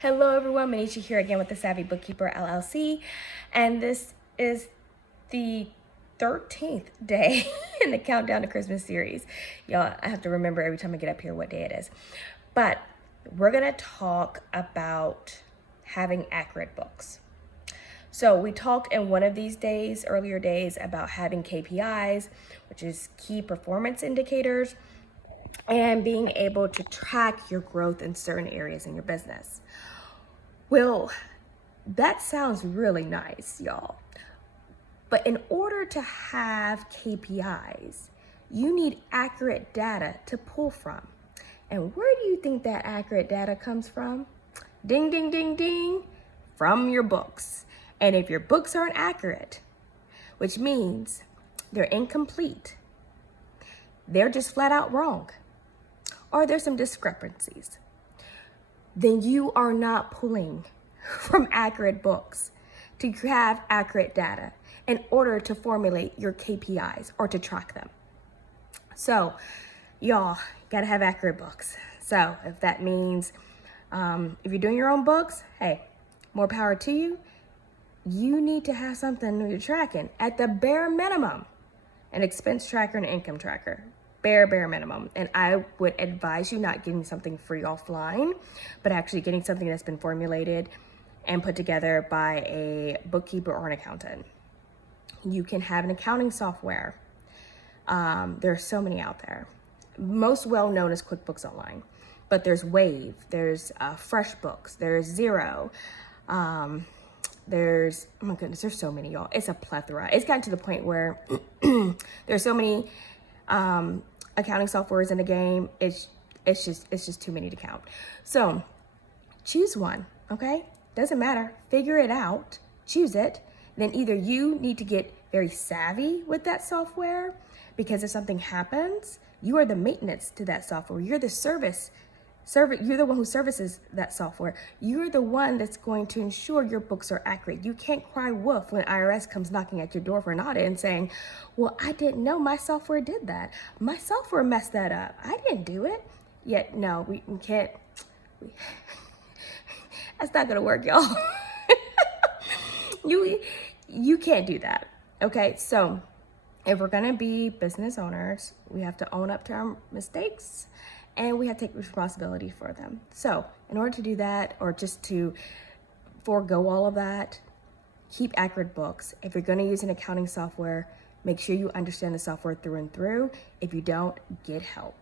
Hello everyone, Manisha here again with the Savvy Bookkeeper LLC, and this is the 13th day in the Countdown to Christmas series. Y'all, I have to remember every time I get up here what day it is. But we're gonna talk about having accurate books. So we talked in one of these days, earlier days, about having KPIs, which is key performance indicators, and being able to track your growth in certain areas in your business. Well, that sounds really nice, y'all. But in order to have KPIs, you need accurate data to pull from. And where do you think that accurate data comes from? Ding, ding, ding, ding, from your books. And if your books aren't accurate, which means they're incomplete, they're just flat out wrong, or there's some discrepancies, then you are not pulling from accurate books to have accurate data in order to formulate your KPIs or to track them. So y'all gotta have accurate books. So if that means, if you're doing your own books, hey, more power to you. You need to have something you're tracking at the bare minimum, an expense tracker and an income tracker. Bare minimum. And I would advise you not getting something free offline, but actually getting something that's been formulated and put together by a bookkeeper or an accountant. You can have an accounting software. There are so many out there. Most well known is QuickBooks Online, but there's Wave, there's FreshBooks, there's Xero, there's, oh my goodness, there's so many, y'all. It's a plethora. It's gotten to the point where there's so many accounting softwares in the game. It's just too many to count. So choose one, okay? Doesn't matter. Figure it out. Choose it. Then either you need to get very savvy with that software, because if something happens, you are the maintenance to that software. You're the you're the one who services that software. You're the one that's going to ensure your books are accurate. You can't cry wolf when IRS comes knocking at your door for an audit and saying, well, I didn't know my software did that. My software messed that up. I didn't do it. Yet, no, we can't. That's not gonna work, y'all. You can't do that, okay? So if we're gonna be business owners, we have to own up to our mistakes, and we have to take responsibility for them. So in order to do that, or just to forego all of that, keep accurate books. If you're gonna use an accounting software, make sure you understand the software through and through. If you don't, get help.